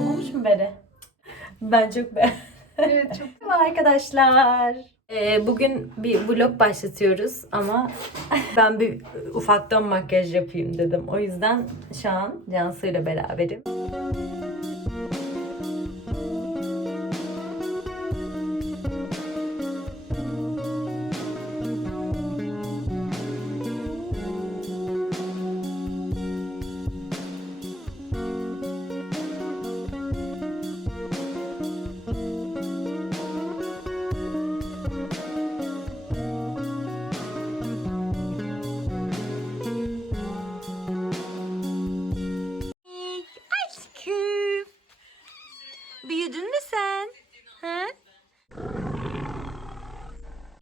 Olmuş mu Bere? Ben çok beğendim. Evet çok Merhaba arkadaşlar. Ee, bugün bir vlog başlatıyoruz ama ben bir ufaktan makyaj yapayım dedim. O yüzden şu an Cansu ile beraberim.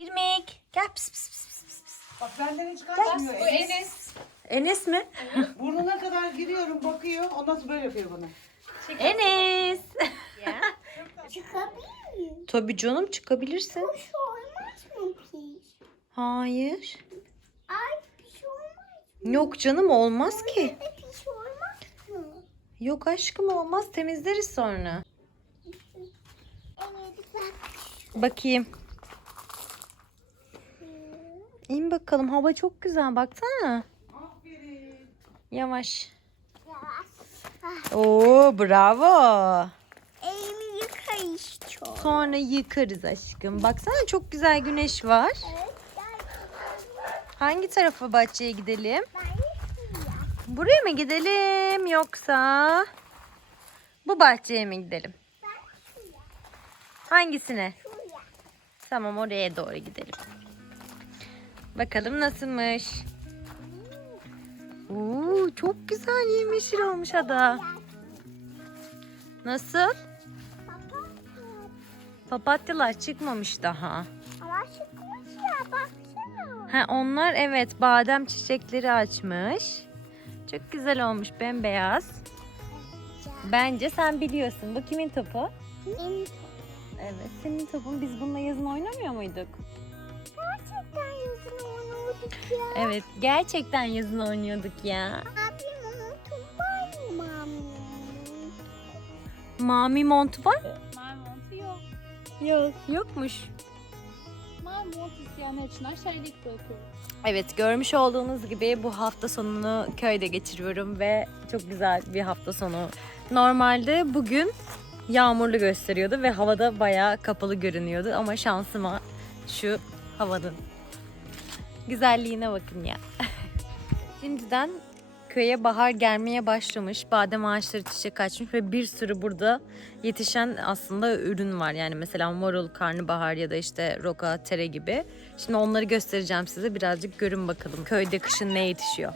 İrmik. Gel pis pis pis pis. Bak benden hiç kaçmıyor. Bu Enes. Enes mi? Burnuna kadar giriyorum bakıyor. Ondan sonra böyle yapıyor bana. Enes. Çıkabilir miyim? Tabii canım çıkabilirsin. Bir şey olmaz mı pis? Hayır. Ay bir şey olmaz. Yok canım olmaz ki. Ne bir şey olmaz mı? Yok aşkım olmaz temizleriz sonra. Evet bak. Bakayım. İn bakalım hava çok güzel baksana. Aferin. Yavaş. Yavaş. Oo bravo. Elimi yıka işte. Sonra yıkarız aşkım. Baksana çok güzel güneş var. Evet. Hangi tarafa bahçeye gidelim? Buraya mı gidelim yoksa bu bahçeye mi gidelim? Hangisine? Şuraya. Tamam oraya doğru gidelim. Bakalım nasılmış. Oo, çok güzel yemyeşil olmuş ada. Nasıl? Papa. Papatyalar çıkmamış daha. Ama çıkmış ya baksana. Ha, onlar evet badem çiçekleri açmış. Çok güzel olmuş bembeyaz. Bence sen biliyorsun. Bu kimin topu? Benim Evet senin topun. Biz bununla yazın oynamıyor muyduk? Ya. Evet gerçekten yazın oynuyorduk ya. Abim unuttum var mı mami? Mami montu var mı? Mavi montu yok. Yok. Yokmuş. Mavi mont isteyenler için aşağıya link bırakıyorum. Evet görmüş olduğunuz gibi bu hafta sonunu köyde geçiriyorum ve çok güzel bir hafta sonu. Normalde bugün yağmurlu gösteriyordu ve havada bayağı kapalı görünüyordu ama şansıma şu havanın güzelliğine bakın ya. Şimdiden köye bahar gelmeye başlamış. Badem ağaçları çiçek açmış ve bir sürü burada yetişen aslında ürün var. Yani mesela marul, karnabahar ya da işte roka, tere gibi. Şimdi onları göstereceğim size. Birazcık görün bakalım köyde kışın ne yetişiyor.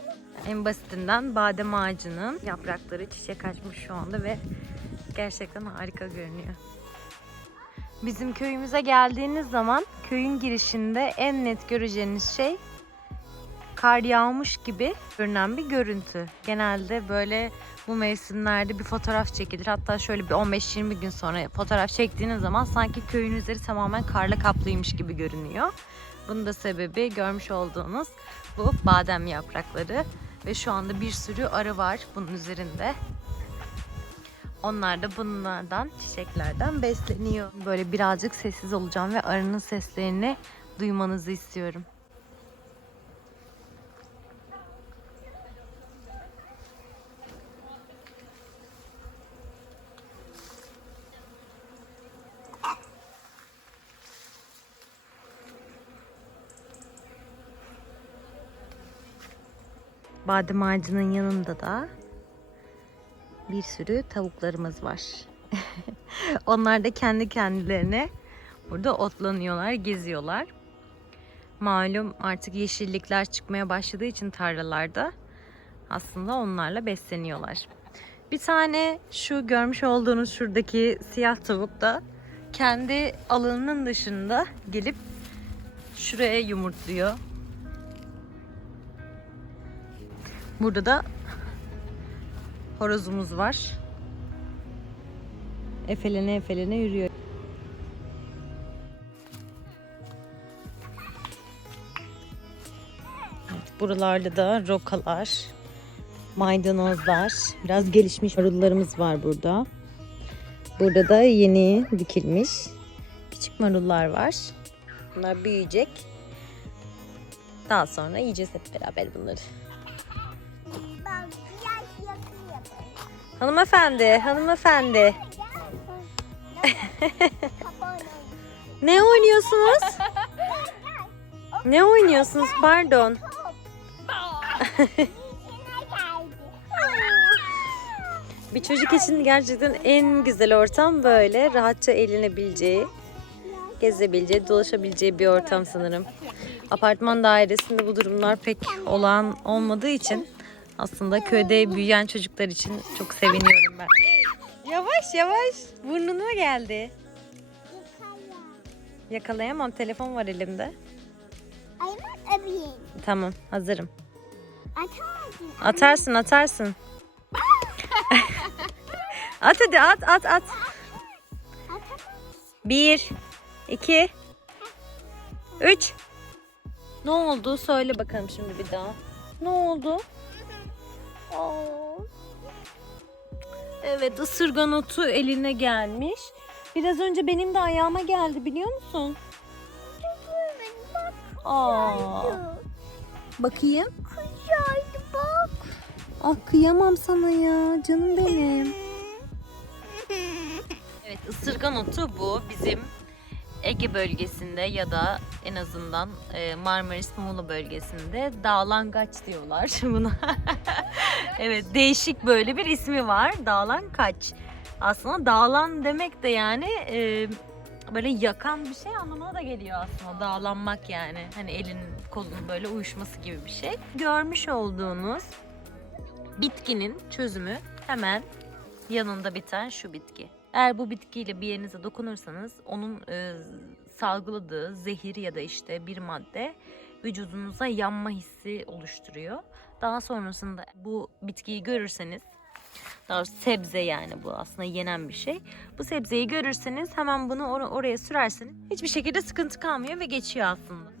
En basitinden badem ağacının yaprakları çiçek açmış şu anda ve gerçekten harika görünüyor. Bizim köyümüze geldiğiniz zaman köyün girişinde en net göreceğiniz şey kar yağmış gibi görünen bir görüntü. Genelde böyle bu mevsimlerde bir fotoğraf çekilir. Hatta şöyle bir 15-20 gün sonra fotoğraf çektiğiniz zaman sanki köyün üzeri tamamen karla kaplıymış gibi görünüyor. Bunun da sebebi görmüş olduğunuz bu badem yaprakları ve şu anda bir sürü arı var bunun üzerinde. Onlar da bunlardan, çiçeklerden besleniyor. Böyle birazcık sessiz olacağım ve arının seslerini duymanızı istiyorum. Badem ağacının yanında da bir sürü tavuklarımız var. Onlar da kendi kendilerine burada otlanıyorlar, geziyorlar. Malum artık yeşillikler çıkmaya başladığı için tarlalarda aslında onlarla besleniyorlar. Bir tane şu görmüş olduğunuz şuradaki siyah tavuk da kendi alanının dışında gelip şuraya yumurtluyor. Burada da horozumuz var. Efelene efelene yürüyor. Evet, buralarda da rokalar, maydanozlar, biraz gelişmiş marullarımız var burada. Burada da yeni dikilmiş küçük marullar var. Bunlar büyüyecek. Daha sonra yiyeceğiz hep beraber bunları. Hanımefendi, hanımefendi. Ne oynuyorsunuz? Ne oynuyorsunuz? Pardon. Bir çocuk için gerçekten en güzel ortam böyle. Rahatça eğlenebileceği, gezebileceği, dolaşabileceği bir ortam sanırım. Apartman dairesinde bu durumlar pek olan olmadığı için aslında köyde büyüyen çocuklar için çok seviniyorum ben. Yavaş yavaş burnuna geldi. Yakalayamam telefon var elimde. Tamam hazırım. Atamazsın. Atarsın atarsın. at hadi at at at. Bir, iki, üç. Ne oldu? Söyle bakalım şimdi bir daha. Ne oldu? Evet ısırgan otu eline gelmiş. Biraz önce benim de ayağıma geldi biliyor musun? Aa. Bakayım. Kızardı bak. Ah kıyamam sana ya canım benim. Evet ısırgan otu bu bizim Ege bölgesinde ya da en azından e, Marmaris Muğla bölgesinde dağlangaç diyorlar buna. evet değişik böyle bir ismi var dağlangaç. Aslında dağlan demek de yani e, böyle yakan bir şey anlamına da geliyor aslında dağlanmak yani. Hani elin kolun böyle uyuşması gibi bir şey. Görmüş olduğunuz bitkinin çözümü hemen yanında biten şu bitki. Eğer bu bitkiyle bir yerinize dokunursanız onun e, salgıladığı zehir ya da işte bir madde vücudunuza yanma hissi oluşturuyor. Daha sonrasında bu bitkiyi görürseniz daha doğrusu sebze yani bu aslında yenen bir şey. Bu sebzeyi görürseniz hemen bunu or- oraya sürerseniz hiçbir şekilde sıkıntı kalmıyor ve geçiyor aslında.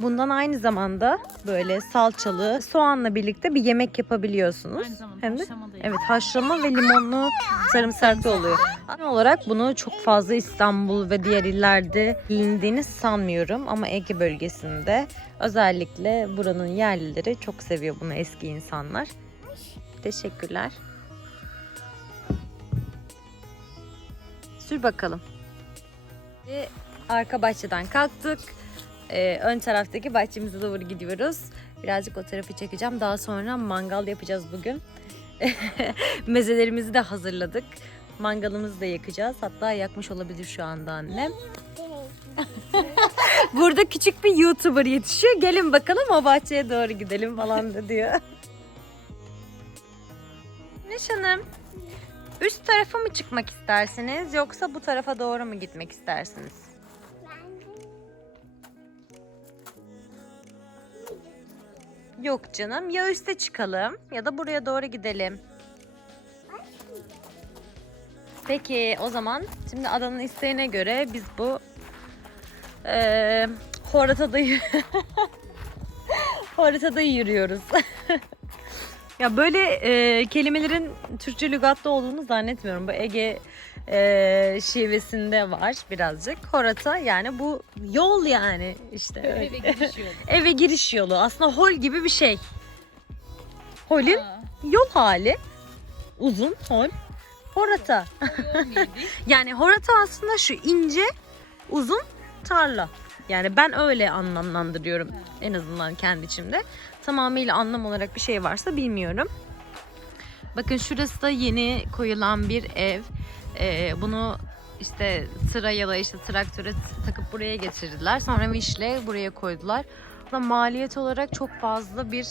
Bundan aynı zamanda böyle salçalı soğanla birlikte bir yemek yapabiliyorsunuz. Aynı zamanda Hem de haşlama da evet haşlama ve limonlu sarımsaklı oluyor. Genel olarak bunu çok fazla İstanbul ve diğer illerde bilindiğini sanmıyorum ama Ege bölgesinde özellikle buranın yerlileri çok seviyor bunu eski insanlar. Teşekkürler. Sür bakalım. Ve arka bahçeden kalktık. Ee, ön taraftaki bahçemize doğru gidiyoruz. Birazcık o tarafı çekeceğim. Daha sonra mangal yapacağız bugün. Mezelerimizi de hazırladık. Mangalımızı da yakacağız. Hatta yakmış olabilir şu anda annem. Burada küçük bir YouTuber yetişiyor. Gelin bakalım o bahçeye doğru gidelim falan da diyor. Güneş üst tarafa mı çıkmak istersiniz yoksa bu tarafa doğru mu gitmek istersiniz? Yok canım, ya üste çıkalım ya da buraya doğru gidelim. Peki o zaman şimdi adanın isteğine göre biz bu eee horitada, horitada yürüyoruz. ya böyle eee, kelimelerin Türkçe lügatta olduğunu zannetmiyorum. Bu Ege eee, şivesinde var birazcık. Horata yani bu yol yani işte. Eve giriş yolu. Eve giriş yolu. Aslında hol gibi bir şey. Holün Aa, yol hali. Uzun hol. Horata. Yani horata aslında şu ince, uzun tarla. Yani ben öyle anlamlandırıyorum en azından kendi içimde. Tamamıyla anlam olarak bir şey varsa bilmiyorum. Bakın şurası da yeni koyulan bir ev. Ee, bunu işte sıra ya da işte traktöre takıp buraya getirdiler. Sonra vinçle buraya koydular. Da maliyet olarak çok fazla bir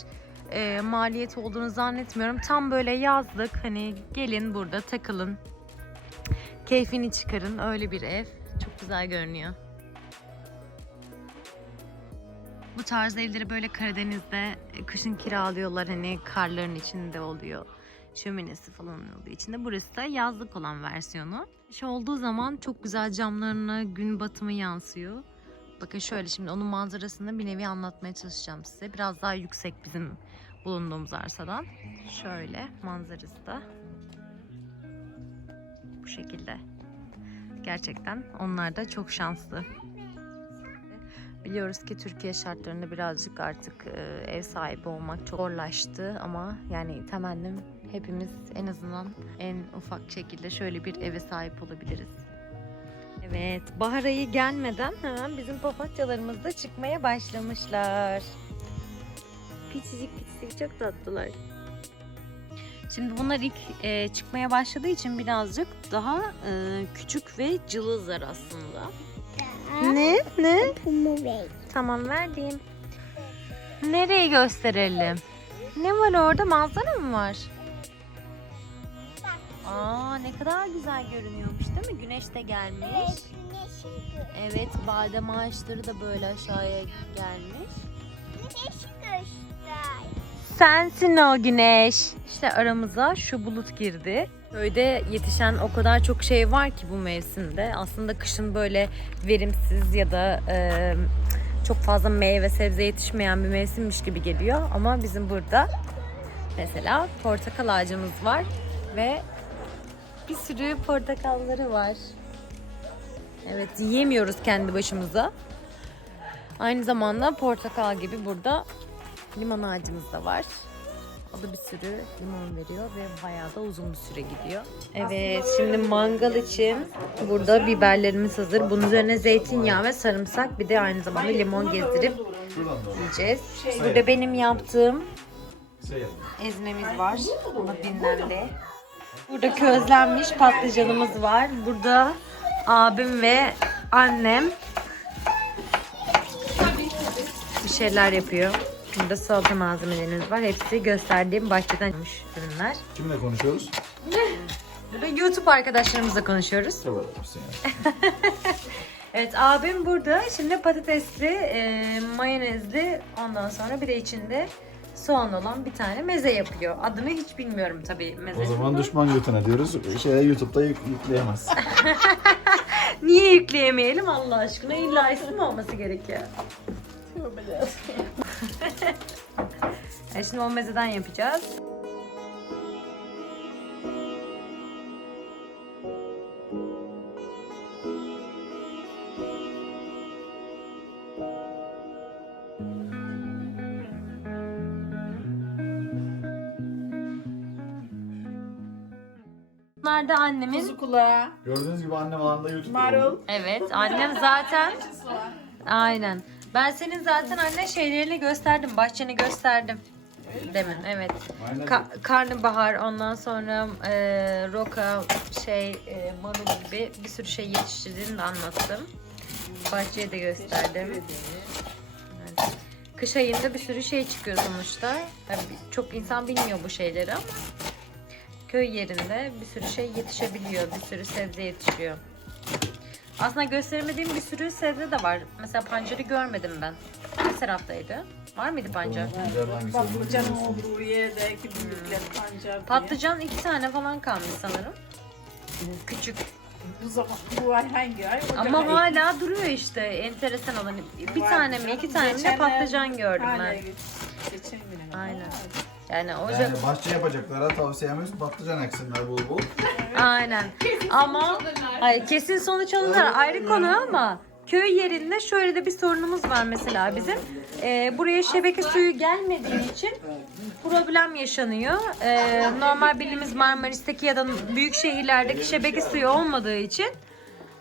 e, maliyet olduğunu zannetmiyorum. Tam böyle yazlık hani gelin burada takılın. Keyfini çıkarın öyle bir ev. Çok güzel görünüyor. Bu tarz evleri böyle Karadeniz'de kışın kiralıyorlar hani karların içinde oluyor. Şöminesi falan olduğu içinde. Burası da yazlık olan versiyonu. Kış olduğu zaman çok güzel camlarına gün batımı yansıyor. Bakın şöyle şimdi onun manzarasını bir nevi anlatmaya çalışacağım size. Biraz daha yüksek bizim bulunduğumuz arsadan. Şöyle manzarası da bu şekilde. Gerçekten onlar da çok şanslı. Biliyoruz ki Türkiye şartlarında birazcık artık e, ev sahibi olmak zorlaştı ama yani temennim hepimiz en azından en ufak şekilde şöyle bir eve sahip olabiliriz. Evet, bahar ayı gelmeden hemen bizim papatyalarımız da çıkmaya başlamışlar. Piçicik piçicik çok tatlılar. Şimdi bunlar ilk e, çıkmaya başladığı için birazcık daha e, küçük ve cılızlar aslında. Ne? Ne? Tamam verdim. Nereye gösterelim? Ne var orada? Manzara mı var? Aa ne kadar güzel görünüyormuş değil mi? Güneş de gelmiş. Evet, güneşi gör. Evet badem ağaçları da böyle aşağıya gelmiş. Güneşi göster. Sensin o güneş. İşte aramıza şu bulut girdi. Köyde yetişen o kadar çok şey var ki bu mevsimde. Aslında kışın böyle verimsiz ya da e, çok fazla meyve sebze yetişmeyen bir mevsimmiş gibi geliyor. Ama bizim burada mesela portakal ağacımız var ve bir sürü portakalları var. Evet yiyemiyoruz kendi başımıza. Aynı zamanda portakal gibi burada limon ağacımız da var. O da bir sürü limon veriyor ve bayağı da uzun bir süre gidiyor. Evet şimdi mangal için burada biberlerimiz hazır. Bunun üzerine zeytinyağı ve sarımsak bir de aynı zamanda limon gezdirip yiyeceğiz. Burada benim yaptığım ezmemiz var. Ama dinlendi. Burada közlenmiş patlıcanımız var. Burada abim ve annem bir şeyler yapıyor. Burada salata malzemelerimiz var. Hepsi gösterdiğim bahçeden almış ürünler. Kimle konuşuyoruz? Burada YouTube arkadaşlarımızla konuşuyoruz. Tabii yapmışsın yani. Evet abim burada şimdi patatesli, e, mayonezli ondan sonra bir de içinde soğan olan bir tane meze yapıyor. Adını hiç bilmiyorum tabii O mezenin. zaman düşman götüne diyoruz. Şeye YouTube'da yük, yükleyemez. Niye yükleyemeyelim Allah aşkına? İlla isim olması gerekiyor. e şimdi o mezeden yapacağız. Da annemin Kuzu kulağı. Gördüğünüz gibi annem alanda YouTube Marul. Evet annem zaten aynen. Ben senin zaten anne şeylerini gösterdim. Bahçeni gösterdim. Demin evet. Aynen. Ka- karnabahar ondan sonra e, roka şey e, marul gibi bir sürü şey yetiştirdiğini de anlattım. Bahçeyi de gösterdim. Evet. Kış ayında bir sürü şey çıkıyor sonuçta. Tabii çok insan bilmiyor bu şeyleri ama köy yerinde bir sürü şey yetişebiliyor. Bir sürü sebze yetişiyor. Aslında gösteremediğim bir sürü sebze de var. Mesela pancarı görmedim ben. Ne taraftaydı? Var mıydı pancar? Biliyorsun. olduğu yerdeki büyükler pancar. Patlıcan iki tane falan kalmış sanırım. Küçük. Bu zaman bu ay hangi ay? Ama ayı. hala duruyor işte. Enteresan olan. Bir Var tane mi canım. iki tane mi ne patlıcan gördüm hala ben. geç- Geçen güne. Aynen. Yani Ocak Yani bahçe yapacaklara tavsiyemiz patlıcan eksinler bol bol. Aynen. Ama ay kesin sonuç alırlar ayrı konu ama köy yerinde şöyle de bir sorunumuz var mesela bizim. Ee, buraya şebeke suyu gelmediği için problem yaşanıyor. Ee, normal bildiğimiz Marmaris'teki ya da büyük şehirlerdeki şebeke suyu olmadığı için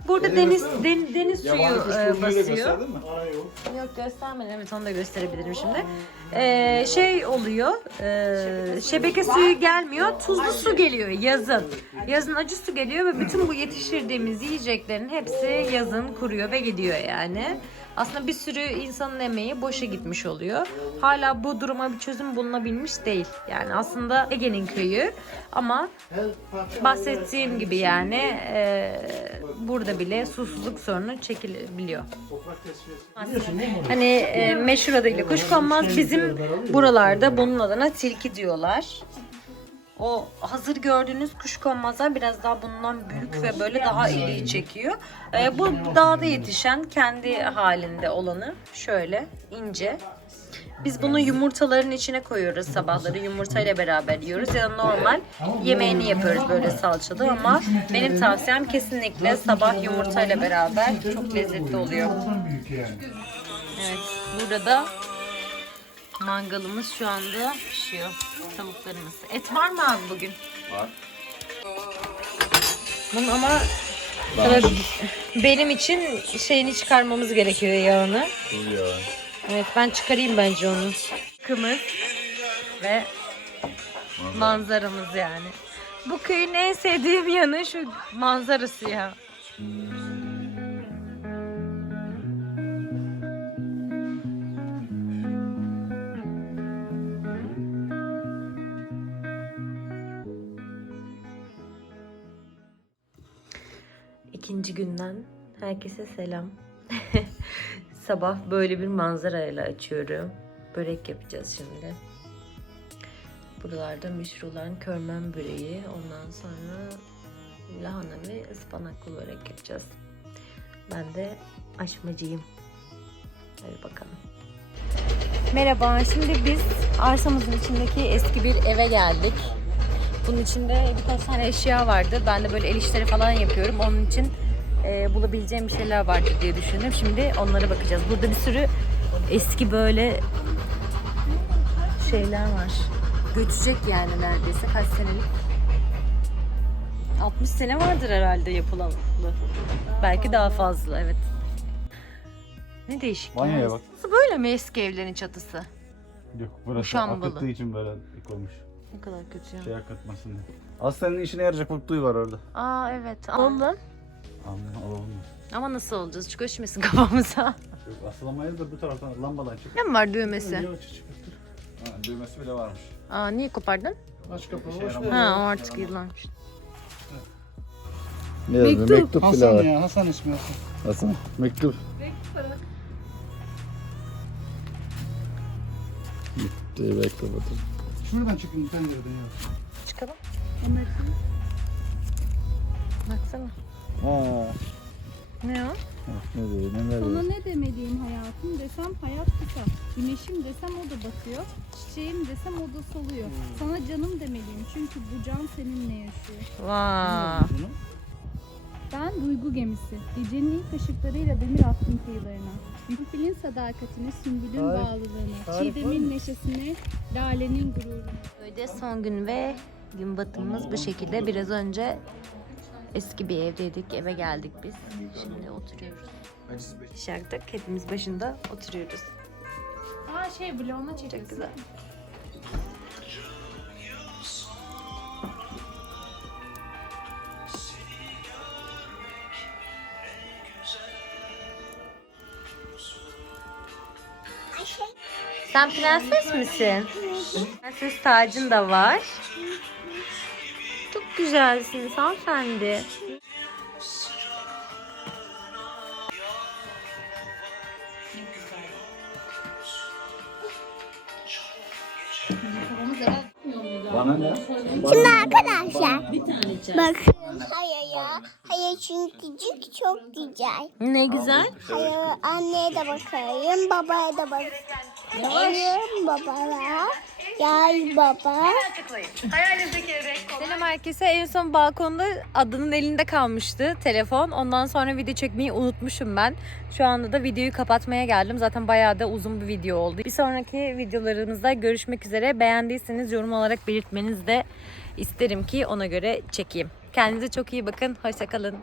burada deniz den- deniz suyu e, basıyor. mi? Yok göstermedim. Evet onu da gösterebilirim şimdi. Ee, şey oluyor. e, şebeke suyu gelmiyor. Tuzlu su geliyor yazın. Yazın acı su geliyor ve bütün bu yetiştirdiğimiz yiyeceklerin hepsi yazın kuruyor ve gidiyor yani. Aslında bir sürü insanın emeği boşa gitmiş oluyor. Hala bu duruma bir çözüm bulunabilmiş değil. Yani aslında Ege'nin köyü ama bahsettiğim gibi yani e, burada bile susuzluk sorunu çekilebiliyor. Hani e, meşhur adıyla kuşkonmaz bizim buralarda bunun adına tilki diyorlar. O hazır gördüğünüz kuşkonmazlar biraz daha bundan büyük ve böyle daha ilgi çekiyor. E, bu dağda yetişen kendi halinde olanı şöyle ince. Biz bunu yumurtaların içine koyuyoruz sabahları yumurtayla beraber yiyoruz ya da normal yemeğini yapıyoruz böyle salçalı ama benim tavsiyem kesinlikle sabah yumurtayla beraber çok lezzetli oluyor. Evet burada da mangalımız şu anda pişiyor tavuklarımız. Et var mı abi bugün? Var. Bunun ama tabii benim için şeyini çıkarmamız gerekiyor yağını. Ya. Evet ben çıkarayım bence onu. Kımız ve manzaramız yani. Bu köyün en sevdiğim yanı şu manzarası ya. İkinci herkese selam. Sabah böyle bir manzarayla açıyorum. Börek yapacağız şimdi. Buralarda meşhur olan körmen böreği. Ondan sonra lahana ve ıspanaklı börek yapacağız. Ben de aşmacıyım. Hadi bakalım. Merhaba, şimdi biz arsamızın içindeki eski bir eve geldik. Bunun içinde birkaç tane eşya vardı. Ben de böyle el işleri falan yapıyorum. Onun için e, bulabileceğim bir şeyler vardır diye düşündüm. Şimdi onlara bakacağız. Burada bir sürü eski böyle şeyler var. Göçecek yani neredeyse kaç senelik. 60 sene vardır herhalde yapılan. Belki daha fazla evet. Ne değişik. ya. Banyoya bak. Nasıl böyle mi eski evlerin çatısı? Yok burası Şambalı. akıttığı için böyle koymuş. Ne kadar kötü ya. Şey akıtmasın diye. Aslanın işine yarayacak buktuğu var orada. Aa evet. Oğlum. Anla alalım mı? Ama nasıl olacağız? Çık düşmesin kafamıza. Yok asılamayız da bu taraftan lambadan çık. Ne mi var düğmesi? Yok. Ha, düğmesi bile varmış. Aa niye kopardın? Aç kapıyı. İşe boş ver. Ha o artık yıllanmış. Ne yazıyor? Mektup, bile Hasan var. ya Hasan ismi Hasan. Hasan. Mektup. Gitti mektup atın. Şuradan çıkın pencereden ya. Çıkalım. Baksana. Ha. Ne o? Ne diyor? Ne Sana diyor? ne demeliyim hayatım desem hayat kısa. Güneşim desem o da batıyor. Çiçeğim desem o da soluyor. Sana canım demeliyim çünkü bu can seninle yaşıyor. Vay. Ben duygu gemisi. Gecenin ilk ışıklarıyla demir attım kıyılarına. Filin sadakatini, sümbülün bağlılığını, çiğdemin neşesini, lalenin gururunu. Böyle son gün ve gün batımımız bu şekilde. Biraz önce eski bir evdeydik. Eve geldik biz. Şimdi oturuyoruz. Dışarıda hepimiz başında oturuyoruz. Aa şey bloğuna Çok çekilsin. güzel. Sen prenses misin? Prenses tacın da var. Çok güzelsin hanımefendi. Bana ne? Şimdi arkadaşlar. Bakın. Hayır ya. Hayır çünkü küçük çok güzel. Ne güzel. Hayır anneye de bakayım. Babaya da bakayım. Babaya. Gel baba. Selam herkese. En son balkonda adının elinde kalmıştı telefon. Ondan sonra video çekmeyi unutmuşum ben. Şu anda da videoyu kapatmaya geldim. Zaten bayağı da uzun bir video oldu. Bir sonraki videolarımızda görüşmek üzere. Beğendiyseniz yorum olarak belirtmenizi de isterim ki ona göre çekeyim. Kendinize çok iyi bakın. Hoşçakalın.